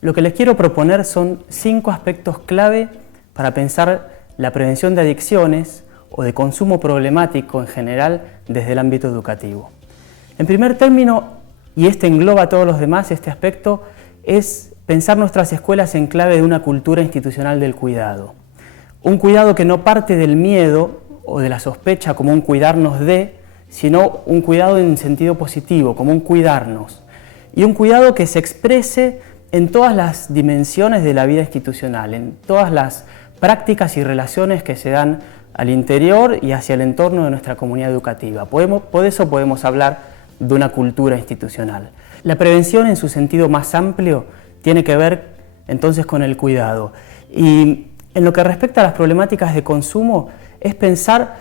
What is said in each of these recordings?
Lo que les quiero proponer son 5 aspectos clave para pensar la prevención de adicciones o de consumo problemático en general desde el ámbito educativo. En primer término, y este engloba a todos los demás, este aspecto es pensar nuestras escuelas en clave de una cultura institucional del cuidado. Un cuidado que no parte del miedo o de la sospecha como un cuidarnos de, sino un cuidado en sentido positivo, como un cuidarnos. Y un cuidado que se exprese en todas las dimensiones de la vida institucional, en todas las prácticas y relaciones que se dan al interior y hacia el entorno de nuestra comunidad educativa. Por eso podemos hablar de una cultura institucional. La prevención en su sentido más amplio tiene que ver entonces con el cuidado. Y en lo que respecta a las problemáticas de consumo es pensar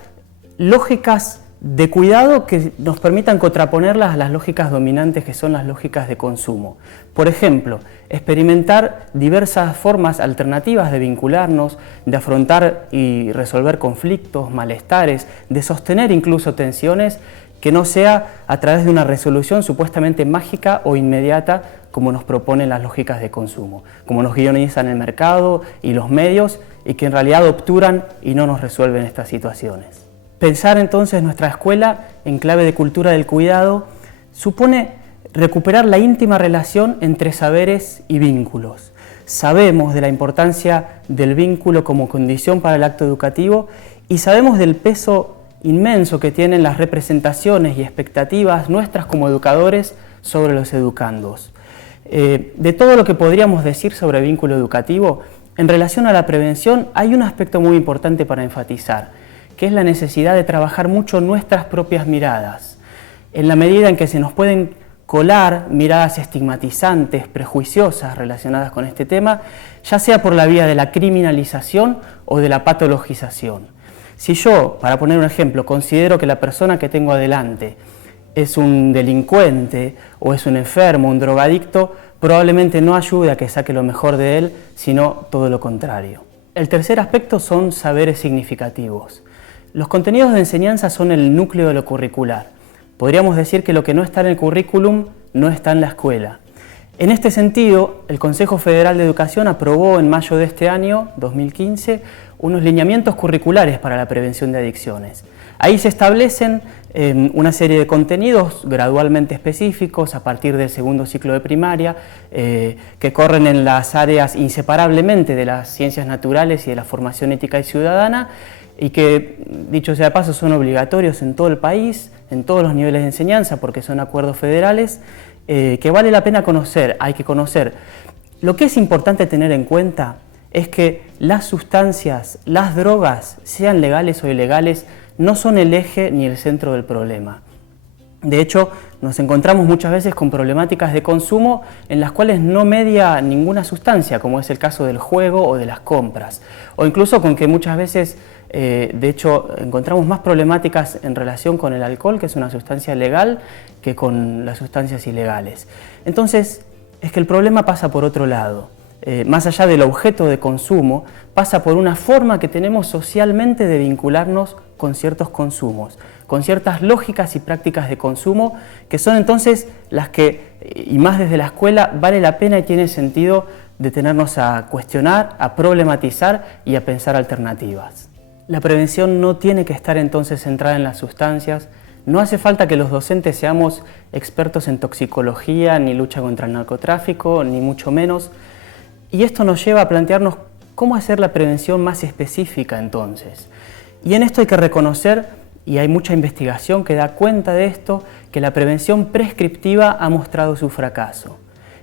lógicas de cuidado que nos permitan contraponerlas a las lógicas dominantes que son las lógicas de consumo. Por ejemplo, experimentar diversas formas alternativas de vincularnos, de afrontar y resolver conflictos, malestares, de sostener incluso tensiones, que no sea a través de una resolución supuestamente mágica o inmediata como nos proponen las lógicas de consumo, como nos guionizan el mercado y los medios y que en realidad obturan y no nos resuelven estas situaciones. Pensar entonces nuestra escuela en clave de cultura del cuidado supone recuperar la íntima relación entre saberes y vínculos. Sabemos de la importancia del vínculo como condición para el acto educativo y sabemos del peso inmenso que tienen las representaciones y expectativas nuestras como educadores sobre los educandos. De todo lo que podríamos decir sobre vínculo educativo, en relación a la prevención hay un aspecto muy importante para enfatizar, que es la necesidad de trabajar mucho nuestras propias miradas. En la medida en que se nos pueden colar miradas estigmatizantes, prejuiciosas relacionadas con este tema, ya sea por la vía de la criminalización o de la patologización. Si yo, para poner un ejemplo, considero que la persona que tengo adelante es un delincuente o es un enfermo, un drogadicto, probablemente no ayude a que saque lo mejor de él, sino todo lo contrario. El tercer aspecto son saberes significativos. Los contenidos de enseñanza son el núcleo de lo curricular. Podríamos decir que lo que no está en el currículum no está en la escuela. En este sentido, el Consejo Federal de Educación aprobó en mayo de este año, 2015, unos lineamientos curriculares para la prevención de adicciones. Ahí se establecen una serie de contenidos gradualmente específicos a partir del segundo ciclo de primaria que corren en las áreas inseparablemente de las ciencias naturales y de la formación ética y ciudadana y que, dicho sea de paso, son obligatorios en todo el país, en todos los niveles de enseñanza porque son acuerdos federales que vale la pena conocer, hay que conocer. Lo que es importante tener en cuenta es que las sustancias, las drogas, sean legales o ilegales, no son el eje ni el centro del problema. De hecho, nos encontramos muchas veces con problemáticas de consumo en las cuales no media ninguna sustancia, como es el caso del juego o de las compras, o incluso con que muchas veces, de hecho, encontramos más problemáticas en relación con el alcohol, que es una sustancia legal, que con las sustancias ilegales. Entonces, es que el problema pasa por otro lado. Más allá del objeto de consumo, pasa por una forma que tenemos socialmente de vincularnos con ciertos consumos, con ciertas lógicas y prácticas de consumo que son entonces las que, y más desde la escuela, vale la pena y tiene sentido detenernos a cuestionar, a problematizar y a pensar alternativas. La prevención no tiene que estar entonces centrada en las sustancias. No hace falta que los docentes seamos expertos en toxicología, ni lucha contra el narcotráfico, ni mucho menos. Y esto nos lleva a plantearnos cómo hacer la prevención más específica entonces. Y en esto hay que reconocer, y hay mucha investigación que da cuenta de esto, que la prevención prescriptiva ha mostrado su fracaso.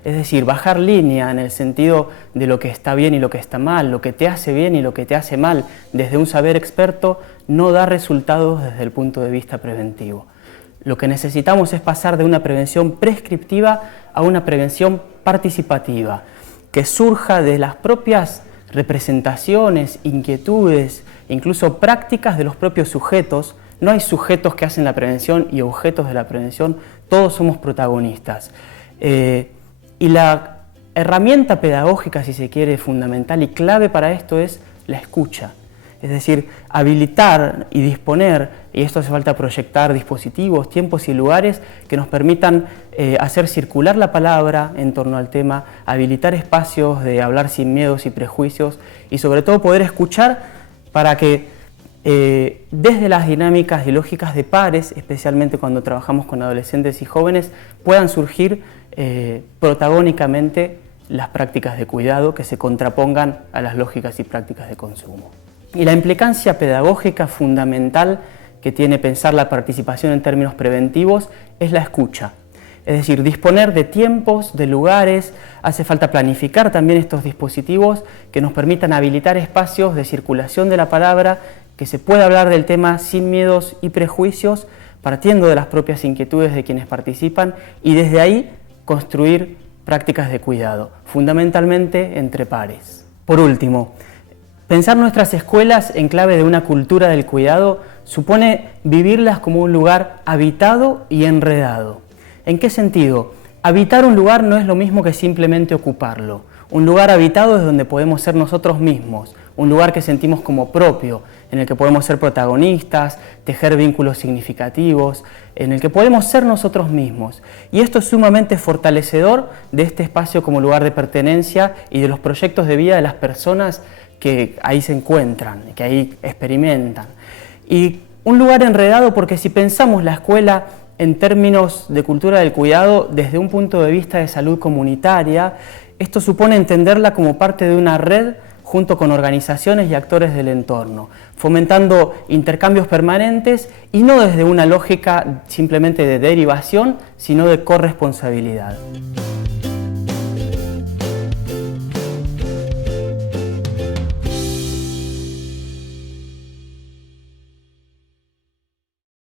Es decir, bajar línea en el sentido de lo que está bien y lo que está mal, lo que te hace bien y lo que te hace mal, desde un saber experto, no da resultados desde el punto de vista preventivo. Lo que necesitamos es pasar de una prevención prescriptiva a una prevención participativa, que surja de las propias representaciones, inquietudes, incluso prácticas de los propios sujetos. No hay sujetos que hacen la prevención y objetos de la prevención, todos somos protagonistas. Y la herramienta pedagógica, si se quiere, fundamental y clave para esto es la escucha. es decir, habilitar y disponer, y esto hace falta proyectar dispositivos, tiempos y lugares que nos permitan hacer circular la palabra en torno al tema, habilitar espacios de hablar sin miedos y prejuicios y sobre todo poder escuchar para que desde las dinámicas y lógicas de pares, especialmente cuando trabajamos con adolescentes y jóvenes, puedan surgir protagónicamente las prácticas de cuidado que se contrapongan a las lógicas y prácticas de consumo. Y la implicancia pedagógica fundamental que tiene pensar la participación en términos preventivos es la escucha. Es decir, disponer de tiempos, de lugares, hace falta planificar también estos dispositivos que nos permitan habilitar espacios de circulación de la palabra, que se pueda hablar del tema sin miedos y prejuicios, partiendo de las propias inquietudes de quienes participan y desde ahí construir prácticas de cuidado, fundamentalmente entre pares. Por último, pensar nuestras escuelas en clave de una cultura del cuidado supone vivirlas como un lugar habitado y enredado. ¿En qué sentido? Habitar un lugar no es lo mismo que simplemente ocuparlo. Un lugar habitado es donde podemos ser nosotros mismos, un lugar que sentimos como propio, en el que podemos ser protagonistas, tejer vínculos significativos, en el que podemos ser nosotros mismos. Y esto es sumamente fortalecedor de este espacio como lugar de pertenencia y de los proyectos de vida de las personas que ahí se encuentran, que ahí experimentan. Y un lugar enredado porque si pensamos la escuela en términos de cultura del cuidado desde un punto de vista de salud comunitaria, esto supone entenderla como parte de una red junto con organizaciones y actores del entorno, fomentando intercambios permanentes y no desde una lógica simplemente de derivación, sino de corresponsabilidad.